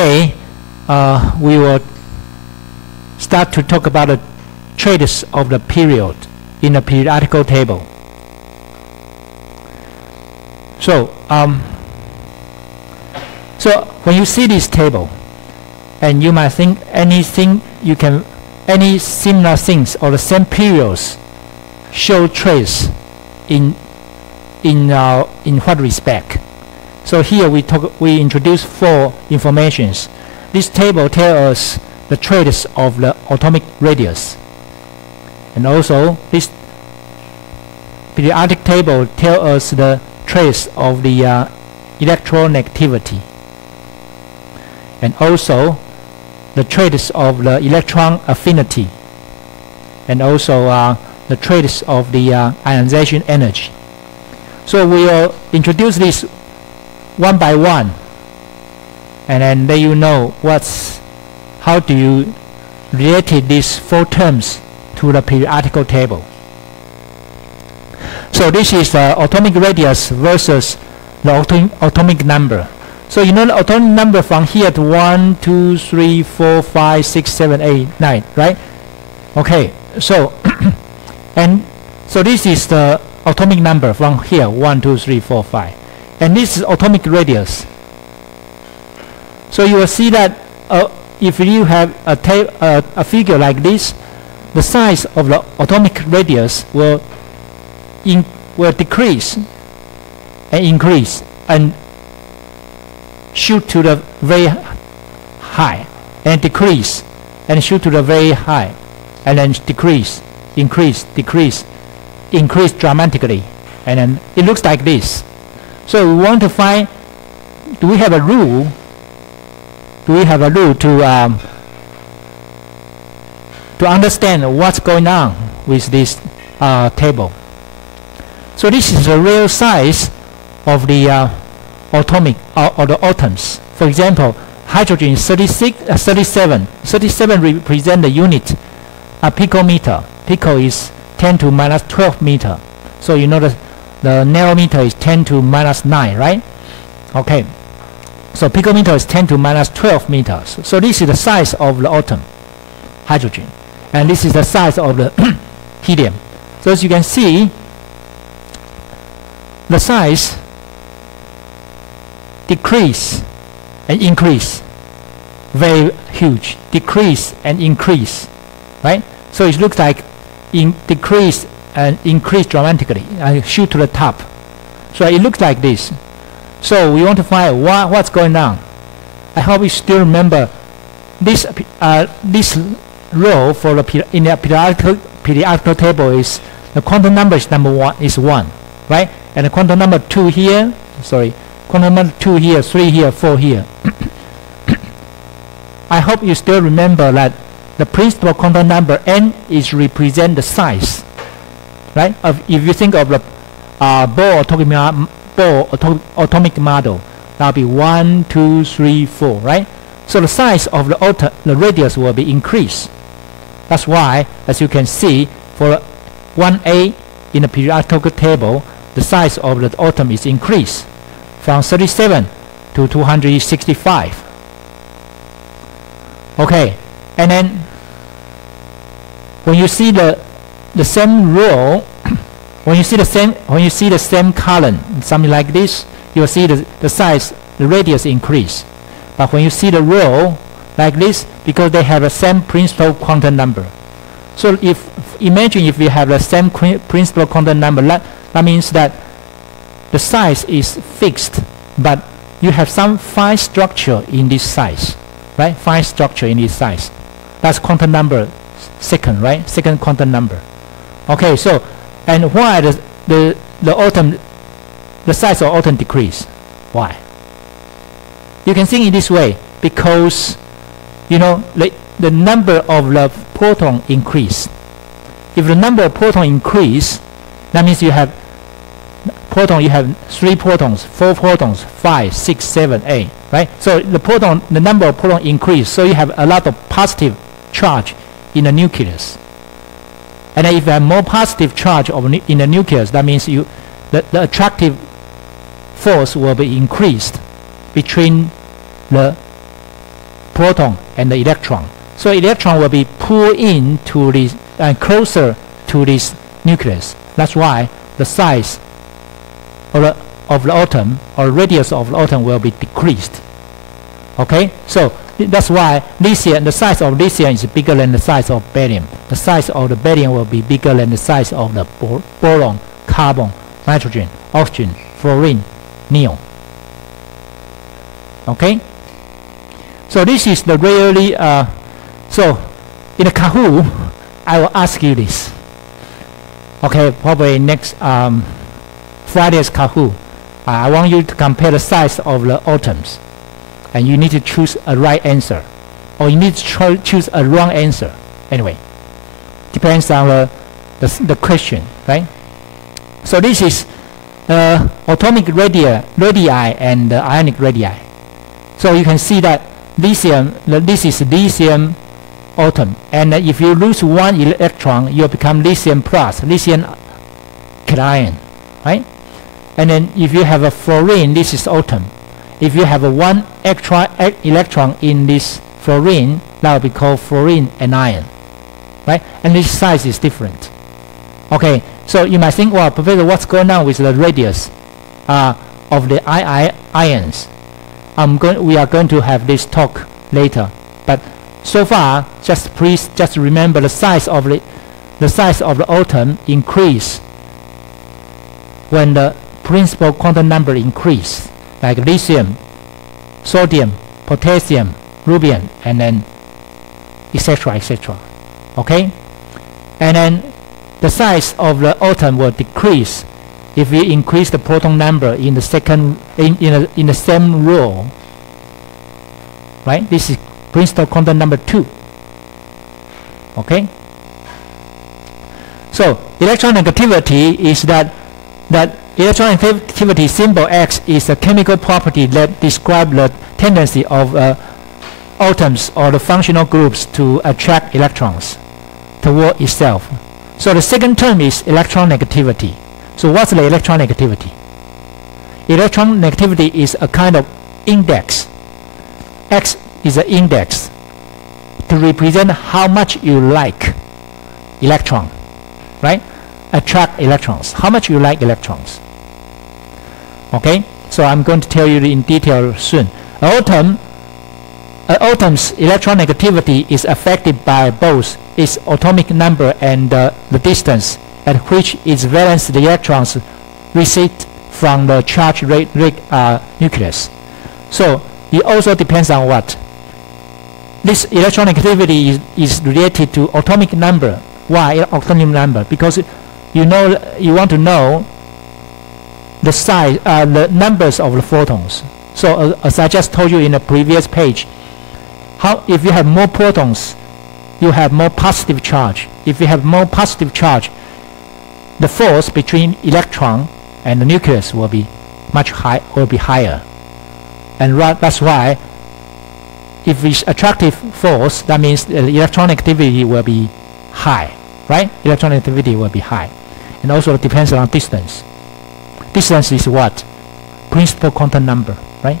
today we will start to talk about the traces of the period in the periodical table. So when you see this table, and you might think any similar things or the same periods show trace in what respect. So here we introduce 4 informations. This table tells us the trace of the atomic radius, and also this periodic table tells us the trace of the electronegativity, and also the trace of the electron affinity, and also the trace of the ionization energy. So we will introduce this one by one, and then let you know how do you relate these 4 terms to the periodical table. So this is the atomic radius versus the atomic number. So you know the atomic number from here to 1, 2, 3, 4, 5, 6, 7, 8, 9, right? Okay, so and so this is the atomic number from here, 1, 2, 3, 4, 5, and this is atomic radius. So you will see that if you have a figure like this, the size of the atomic radius will decrease and increase and shoot to the very high, and decrease and shoot to the very high, and then decrease, increase, decrease, increase dramatically, and then it looks like this. So we want to find, do we have a rule to understand what's going on with this table. So this is the real size of the atomic or the atoms. For example, hydrogen is 37. 37 represent the unit picometer. Pico is 10 to minus 12 meter. So you know the nanometer is 10 to minus 9, right? Okay. So picometer is 10 to minus 12 meters. So this is the size of the atom, hydrogen, and this is the size of the helium. So as you can see, the size decrease and increase, very huge, decrease and increase, right? So it looks like decrease and increase dramatically and shoot to the top. So it looks like this. So we want to find what's going on. I hope you still remember this row for in the periodical table is the quantum number is number 1, right? And the quantum number 2 here, quantum number 2 here, 3 here, 4 here. I hope you still remember that the principal quantum number n is represent the size, right? If you think of the Bohr atomic model, that'll be 1, 2, 3, 4, right? So the size of the radius will be increased. That's why, as you can see, for 1A in the periodical table, the size of the atom is increased from 37 to 265. Okay, and then when you see the same row, when you see the same column, something like this, you'll see the size, the radius increase. But when you see the row like this, because they have the same principal quantum number. So imagine if you have the same principal quantum number, that means that the size is fixed, but you have some fine structure in this size, right? Fine structure in this size. That's quantum number second, right? Second quantum number. Okay, so and why the size of atom decrease? Why? You can think in this way, because you know the number of the proton increase. If the number of proton increase, that means you have 3 protons, 4 protons, 5, 6, 7, 8, right? So the number of proton increase, so you have a lot of positive charge in the nucleus. And if you have more positive charge in the nucleus, that means the attractive force will be increased between the proton and the electron. So electron will be pulled in to this closer to this nucleus. That's why the size of the atom or radius of the atom will be decreased. Okay, so that's why lithium, the size of lithium is bigger than the size of barium. The size of the barium will be bigger than the size of the boron, carbon, nitrogen, oxygen, fluorine, neon. Okay, so this is the really so in the Kahoot I will ask you this. Okay, probably next Friday's Kahoot, I want you to compare the size of the atoms, and you need to choose a right answer, or you need to choose a wrong answer. Anyway, depends on the question, right? So this is atomic radii and ionic radii. So you can see that lithium, this is lithium atom, and if you lose one electron, you become lithium plus, lithium cation, right? And then if you have a fluorine, this is atom. If you have one extra electron in this fluorine, that will be called fluorine anion, right? And this size is different. Okay, so you might think, well, Professor, what's going on with the radius of the ions? We are going to have this talk later, but so far, please remember the size of the atom increase when the principal quantum number increase, like lithium, sodium, potassium, rubium, and then etc., etc. Okay, and then the size of the atom will decrease if we increase the proton number in the in the same row. Right? This is principal quantum number 2. Okay. So electron negativity is that electron negativity symbol X is a chemical property that describes the tendency of atoms or the functional groups to attract electrons toward itself. So the second term is electron negativity. So what's the electron negativity? Electron negativity is a kind of index. X is an index to represent how much you like electron, right? Attract electrons, how much you like electrons. Okay, so I'm going to tell you in detail soon. An atom's electron negativity is affected by both its atomic number and the distance at which its valence electrons recede from the charged nucleus. So it also depends on what? This electron negativity is related to atomic number. Why atomic number? Because you want to know the size, the numbers of the photons. So as I just told you in the previous page, if you have more protons, you have more positive charge. If you have more positive charge, the force between electron and the nucleus will be higher. And that's why, if it's attractive force, that means the electron negativity will be high, right? Electron negativity will be high. And also it depends on distance. Distance is what? Principal quantum number, right?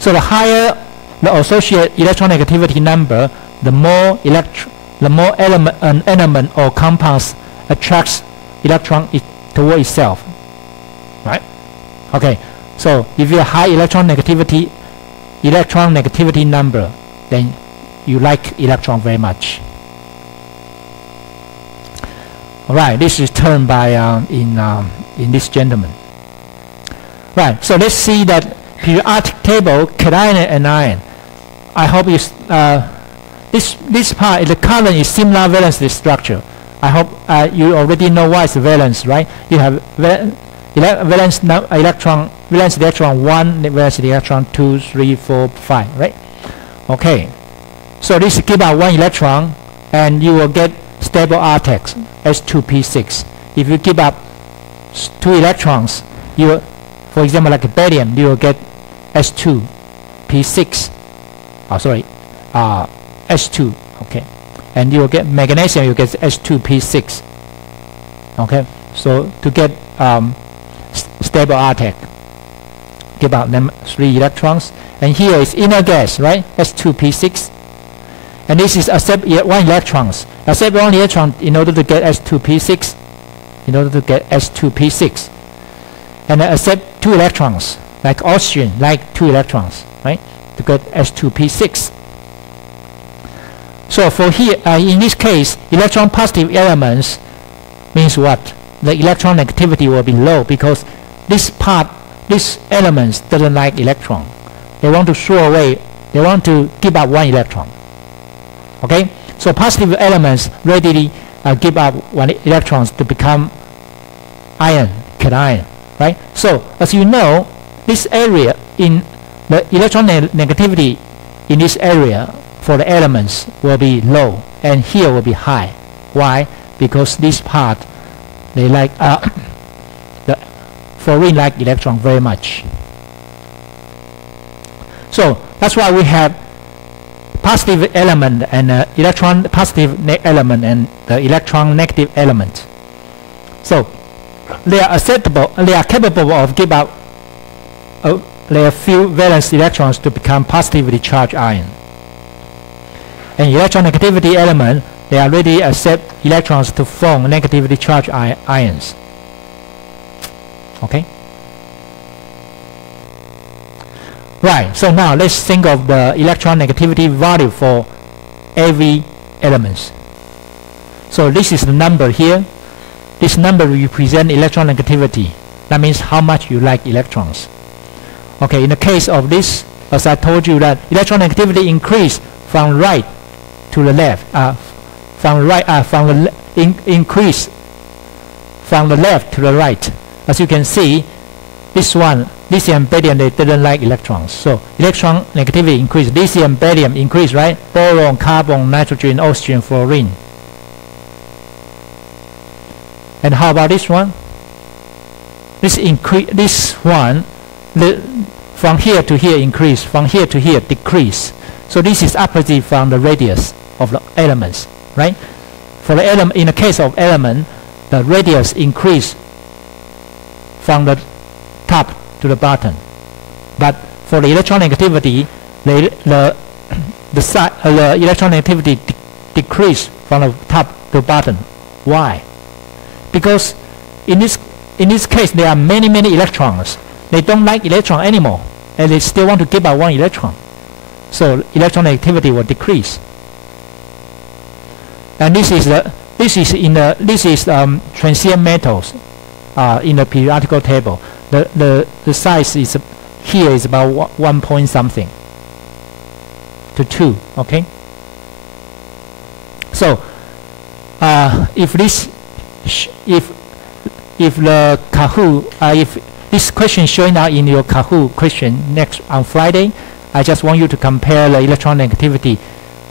So the higher the associated electron negativity number, the more an element or compounds attracts electron toward itself, right? Okay. So if you have high electron negativity number, then you like electron very much. All right, this is termed by in this gentleman. Right. So let's see that periodic table cation and anion. I hope you this part, the column is similar valence structure. I hope you already know what is valence, right? You have valence electron 1, valence electron 2, 3, 4, 5, right? Okay. So this give out 1 electron, and you will get stable R-tex, S2P6. If you give up 2 electrons, for example, like barium, you will get S2P6. S2. Okay. And you will get magnesium, you get S2P6. Okay. So to get stable R-tex, give out them 3 electrons, and here is inner gas, right? S2p6. And this is accept 1 electrons. Accept 1 electron in order to get S2p6. In order to get S2p6. And accept 2 electrons, like oxygen, like 2 electrons, right? To get S2p6. So for here, in this case, electron positive elements means what? The electron negativity will be low because this elements doesn't like electron. They want to throw away, they want to give up 1 electron. Okay? So positive elements readily give up 1 electrons to become ion, cation, right? So as you know, this area in the electron negativity in this area for the elements will be low and here will be high. Why? Because this part they like the fluorine like electron very much. So that's why we have positive element and electron positive element and the electron negative element. So they are acceptable. They are capable of give up their few valence electrons to become positively charged ion. And electronegativity element, they already accept electrons to form negatively charged ions. Okay. Right. So now let's think of the electron negativity value for every element. So this is the number here. This number represents electron negativity. That means how much you like electrons. Okay, in the case of this, as I told you that electron negativity increase from right to the left, increase from the left to the right. As you can see, this one, lithium, barium, they didn't like electrons. So electron negativity increase. Lithium, barium increase, right? Boron, carbon, nitrogen, oxygen, fluorine. And how about this one? This one, from here to here increase, from here to here decrease. So this is opposite from the radius of the elements, right? For the element, in the case of element, the radius increase from the top to the bottom. But for the electron negativity, the electron negativity decrease from the top to bottom. Why? Because in this case there are many electrons. They don't like electron anymore, and they still want to give out 1 electron. So electron negativity will decrease. And this is transient metals in the periodical table. The size is here is about 1 point something to 2. Okay. So if the Kahoot, if this question showing out in your Kahoot question next on Friday, I just want you to compare the electron negativity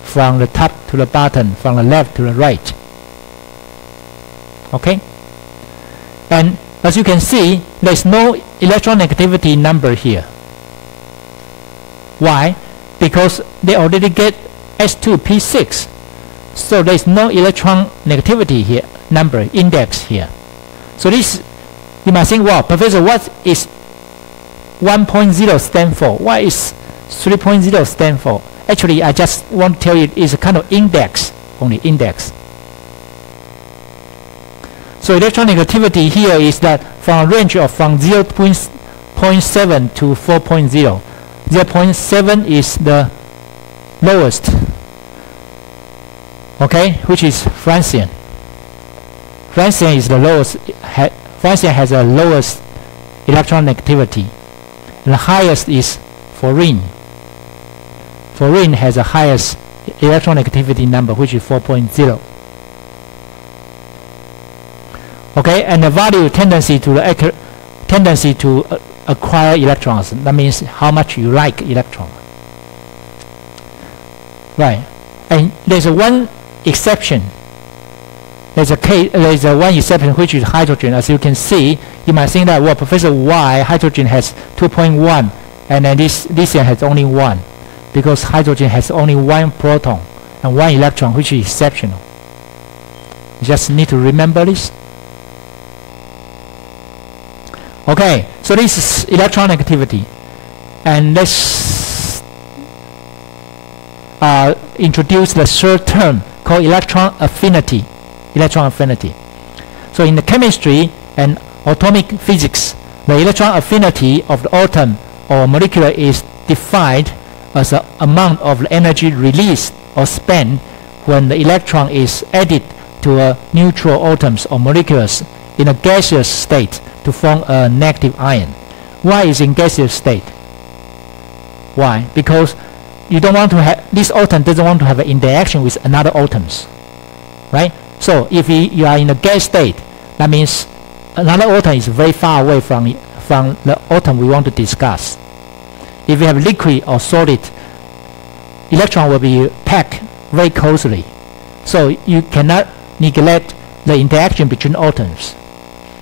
from the top to the bottom, from the left to the right. Okay? And as you can see, there's no electron negativity number here. Why? Because they already get S2p6. So there's no electron negativity here, number, index here. So this, you might think, well, Professor, what is 1.0 stand for? What is 3.0 stand for? Actually, I just want to tell you it's a kind of index, only index. So electron negativity here is that from a range of from 0.7 to 4.0. 0.7 is the lowest, okay, which is francium. Francium is the lowest. Francium has the lowest electron negativity. And the highest is fluorine. Fluorine has the highest electron negativity number, which is 4.0. Okay, and the value tendency to acquire electrons. That means how much you like electron. Right, and there's one exception. There's one exception, which is hydrogen. As you can see, you might think that, well, Professor, why hydrogen has 2.1 and then lithium has only 1? Because hydrogen has only 1 proton and 1 electron, which is exceptional. You just need to remember this. Okay, so this is electron negativity. And let's introduce the third term called electron affinity. Electron affinity. So in the chemistry and atomic physics, the electron affinity of the atom or molecule is defined as the amount of energy released or spent when the electron is added to a neutral atoms or molecules in a gaseous state to form a negative ion. Why is in gaseous state? Why? Because you don't want to have, this atom doesn't want to have an interaction with another atoms, right? So if you are in a gas state, that means another atom is very far away from the atom we want to discuss. If you have liquid or solid, electron will be packed very closely, so you cannot neglect the interaction between atoms.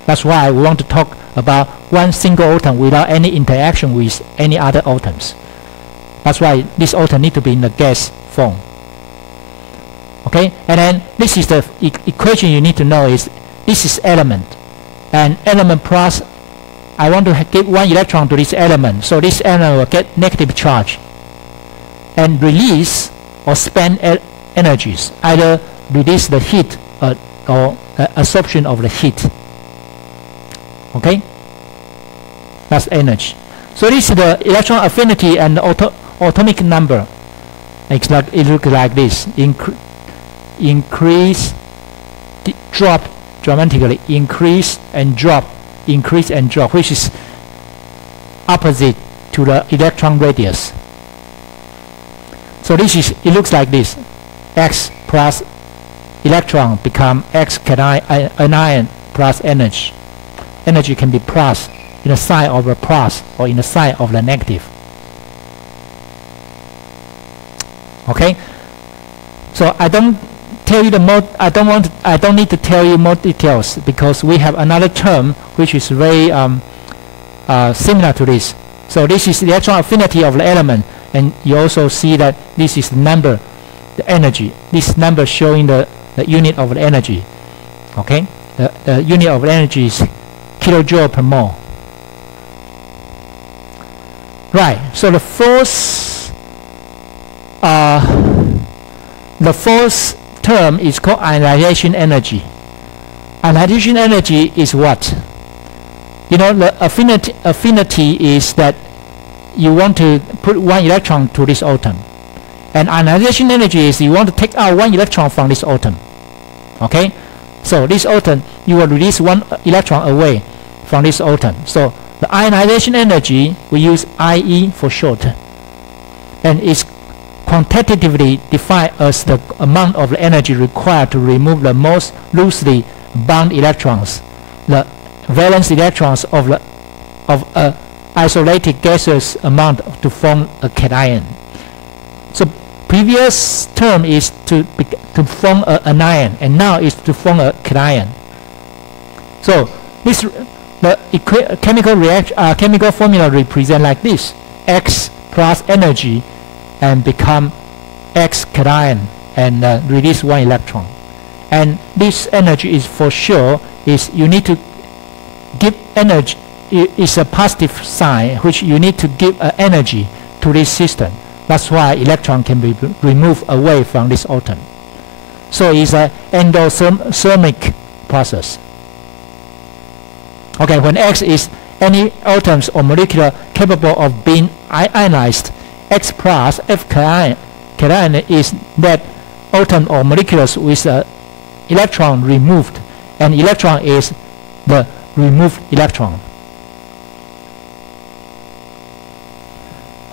That's why we want to talk about one single atom without any interaction with any other atoms. That's why this atom need to be in the gas form. Okay, and then this is the equation you need to know is this is element, and element plus I want to give one electron to this element, so this element will get negative charge and release or spend energies, either release the heat or absorption of the heat. Okay, that's energy. So this is the electron affinity and the atomic number. It looks like this: increase, drop dramatically, increase and drop, which is opposite to the electron radius. So this is, it looks like this: X plus electron become X anion plus energy. Energy can be plus in the sign of the plus or in the sign of the negative. Okay, so I don't tell you the more. I don't need to tell you more details because we have another term which is very similar to this. So this is the electron affinity of the element, and you also see that this is the number, the energy. This number showing the unit of the energy. Okay, the unit of energy is kilojoule per mole. Right. So the fourth term is called ionization energy. Ionization energy is what? You know, the affinity is that you want to put one electron to this atom, and ionization energy is you want to take out one electron from this atom. Okay, so this atom you will release one electron away from this atom. So the ionization energy we use IE for short, and it's quantitatively defined as the amount of the energy required to remove the most loosely bound electrons, the valence electrons of a isolated gaseous amount to form a cation. So previous term is to form an anion, and now is to form a cation. So this chemical formula represent like this: X plus energy and become X cation and release one electron. And this energy is for sure is you need to give energy. It's a positive sign which you need to give energy to this system. That's why electron can be removed away from this atom. So it's an endothermic process. Okay, when X is any atoms or molecule capable of being ionized, X plus F cation is that atom or molecules with electron removed, and electron is the removed electron.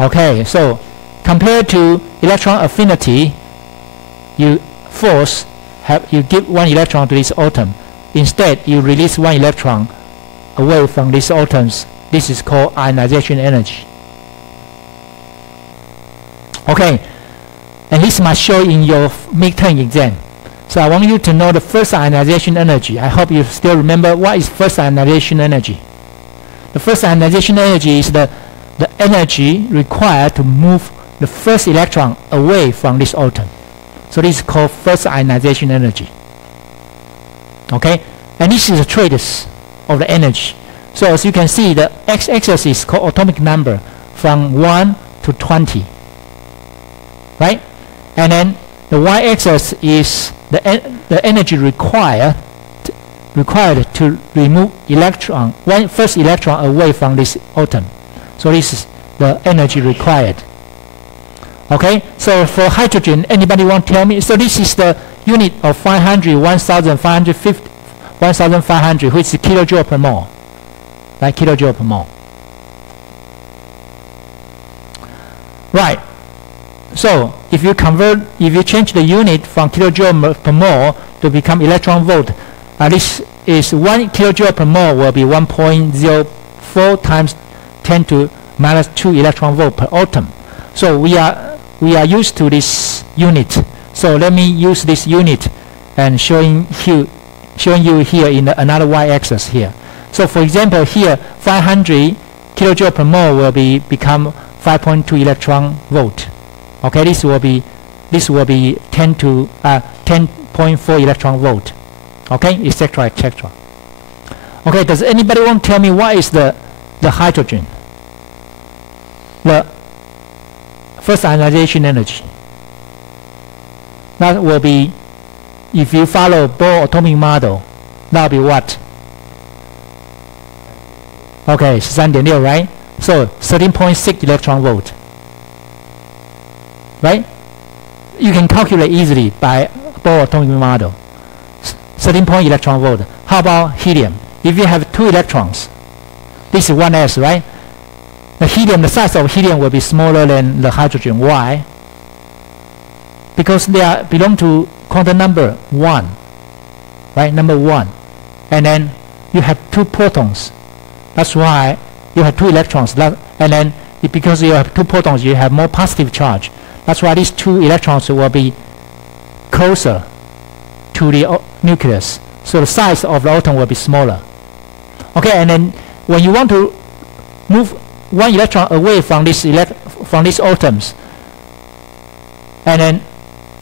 Okay, so compared to electron affinity, you give one electron to this atom. Instead, you release one electron away from these atoms. This is called ionization energy. Okay, and this must show in your midterm exam. So I want you to know the first ionization energy. I hope you still remember what is first ionization energy. The first ionization energy is the energy required to move the first electron away from this atom. So this is called first ionization energy. Okay, and this is the trace of the energy. So as you can see, the x-axis is called atomic number from 1 to 20. Right? and then the y-axis is the energy required to remove first electron away from this atom. So this is the energy required. Okay, so for hydrogen, anybody want to tell me? So this is the unit of 500, 1,550, 1,500, which is kilojoule per mole, right? Kilojoule per mole. Right. So if you change the unit from kilojoule per mole to become electron volt, this is 1 kilojoule per mole will be 1.04 times 10 to minus 2 electron volt per atom. So we are used to this unit. So let me use this unit and showing you here in another y-axis here. So for example, here 500 kilojoule per mole will become 5.2 electron volt. Okay, this will be 10.4 electron volt. Okay, etc., etc. Okay, does anybody want to tell me what is the hydrogen? The first ionization energy. That will be, if you follow Bohr atomic model, that will be what? Okay, 13.6, right? So 13.6 electron volt. Right? You can calculate easily by Bohr atomic model. 13 point electron volt. How about helium? If you have 2 electrons, this is 1s, right? The size of helium will be smaller than the hydrogen. Why? Because they belong to quantum number 1, right? Number 1. And then you have 2 protons. That's why you have 2 electrons. And then because you have 2 protons, you have more positive charge. That's why these 2 electrons will be closer to the nucleus. So the size of the atom will be smaller. Okay, and then when you want to move 1 electron away from these atoms, and then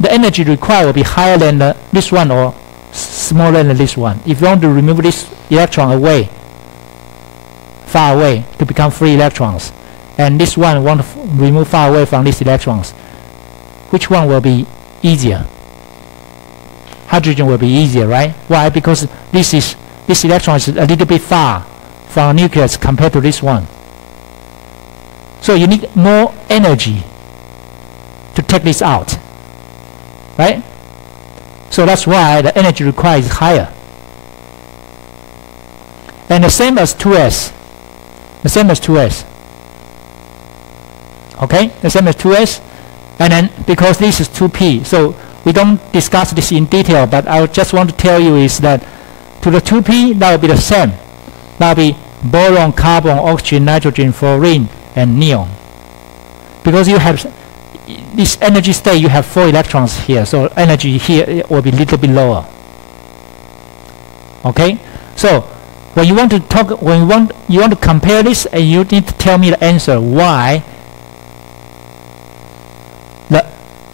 the energy required will be higher than this one or smaller than this one. If you want to remove this electron away, far away, to become free electrons, and this one want to remove far away from these electrons, which one will be easier? Hydrogen will be easier, right? Why? Because this electron is a little bit far from the nucleus compared to this one. So you need more energy to take this out, right? So that's why the energy required is higher. And the same as 2s. The same as 2s. Okay? The same as 2s. And then because this is 2p, so we don't discuss this in detail, but I just want to tell you is that to the 2p, that will be the same. That will be boron, carbon, oxygen, nitrogen, fluorine, and neon. Because you have this energy state, you have 4 electrons here, so energy here will be a little bit lower. Okay? So when you want to you want to compare this, and you need to tell me the answer why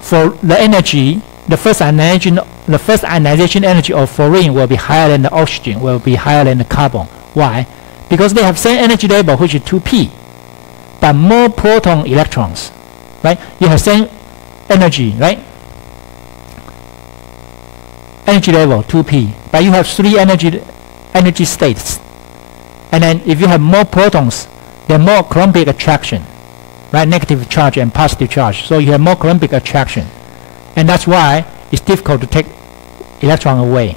for the energy, the first ionization energy of fluorine will be higher than the oxygen, will be higher than the carbon. Why? Because they have same energy level, which is 2p, but more proton electrons, right? You have same energy, right? Energy level 2p, but you have 3 energy states, and then if you have more protons, there are more Coulombic attraction, right? Negative charge and positive charge, so you have more Coulombic attraction, and that's why it's difficult to take electron away.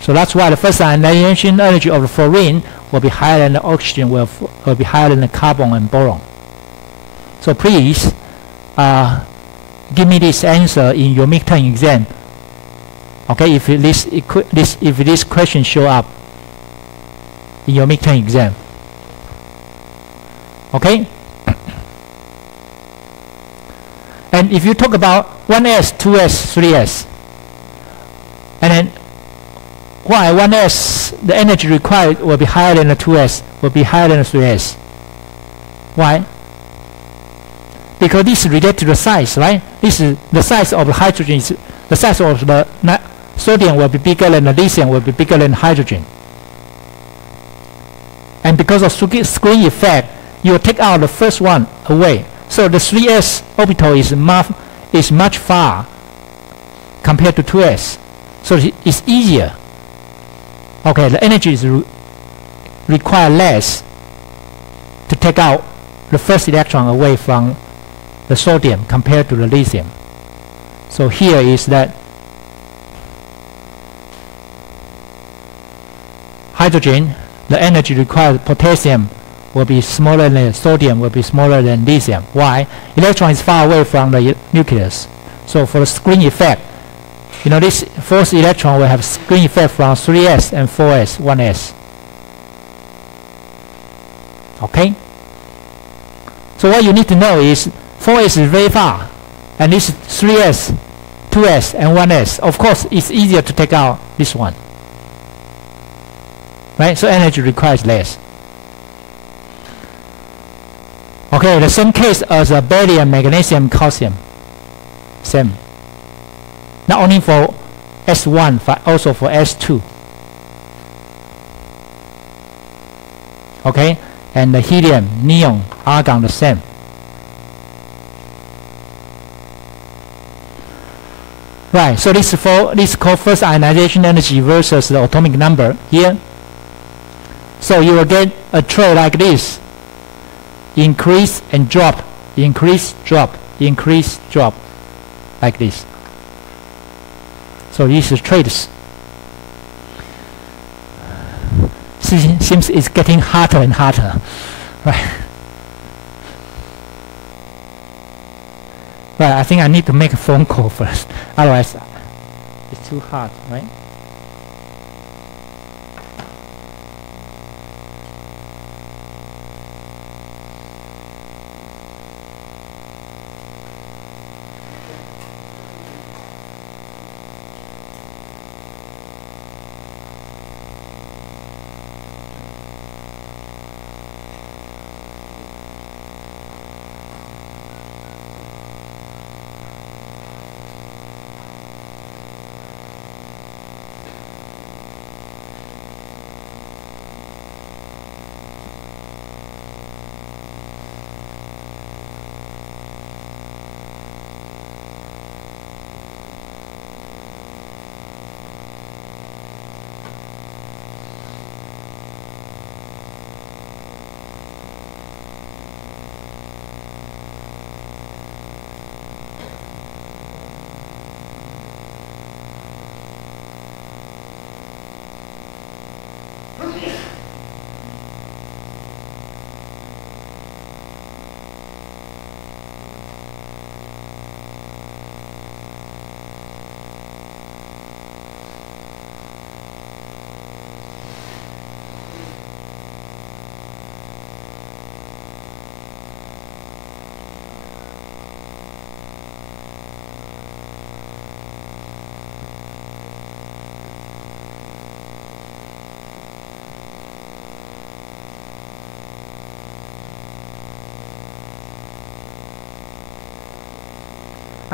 So that's why the first ionization energy of the fluorine will be higher than the oxygen, will be higher than the carbon and boron. So please give me this answer in your midterm exam. Okay, if this question show up in your midterm exam. Okay. And if you talk about 1s, 2s, 3s, and then why 1s, the energy required will be higher than the 2s, will be higher than the 3s. Why? Because this is related to the size, right? This is the size of the hydrogen, the size of the sodium will be bigger than the lithium, will be bigger than hydrogen. And because of screen effect, you will take out the first one away. So the 3s orbital is is much far compared to 2s, so it's easier. Okay, the energy is required less to take out the first electron away from the sodium compared to the lithium. So here is that hydrogen, the energy required potassium will be smaller than sodium, will be smaller than lithium. Why? Electron is far away from the nucleus. So for the screen effect, you know, this fourth electron will have screen effect from 3s and 4s, 1s. Okay? So what you need to know is 4s is very far, and this 3s, 2s, and 1s. Of course, it's easier to take out this one. Right? So energy requires less. Okay, the same case as a barium, magnesium, calcium. Same. Not only for S1, but also for S2. Okay? And the helium, neon, argon, the same. Right, so this is called first ionization energy versus the atomic number here. So you will get a tray like this. Increase and drop, increase, drop, increase, drop, like this. So these are traits. Seems it's getting hotter and hotter, right? Right, I think I need to make a phone call first, otherwise it's too hot, right?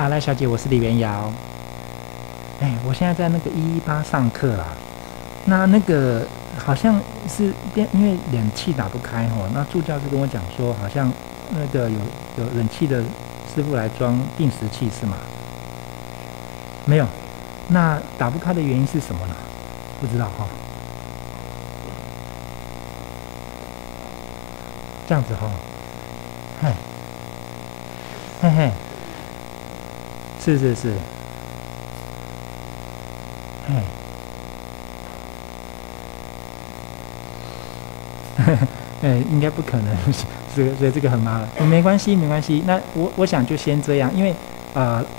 赖小姐，我是李元瑶。我现在在那个118上课啦。那个好像是因为冷气打不开吼，那助教是跟我讲说，好像那个有冷气的师傅来装定时器是吗？没有。那打不开的原因是什么呢？不知道哈。这样子哈。嘿嘿。是，应该不可能，所以这个很麻烦，没关系。那我想就先这样，因为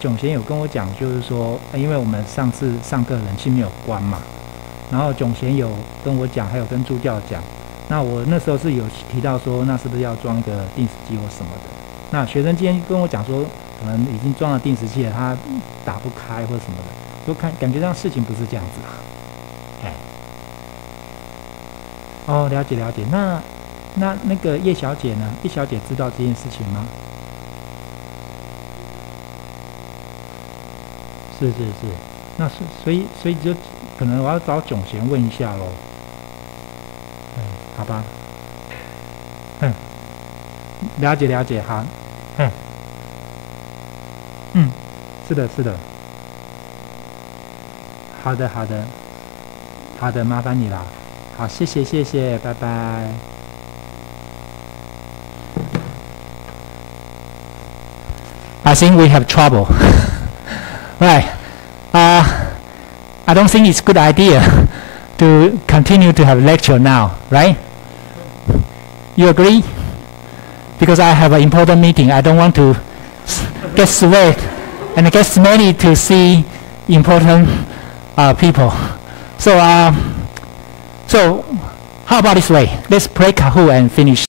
炯贤有跟我讲，就是说，因为我们上次上课冷气没有关嘛，然后炯贤有跟我讲，还有跟助教讲，那我那时候是有提到说，那是不是要装一个定时器或什么的？那学生今天跟我讲说，可能已经装了定时器了，他打不开或什么的，就感觉上事情不是这样子啊。哦，了解。那个叶小姐呢？叶小姐知道这件事情吗？是。那所以就可能我要找炯贤问一下咯。好吧。了解，好。是的，是的。好的，好的，好的，麻烦你了。好，谢谢，谢谢，拜拜。I think we have trouble. Right. I don't think it's a good idea to continue to have lecture now, right? You agree? Because I have an important meeting. I don't want to get sweat and get smelly to see important people. So how about this way? Let's play Kahoot and finish.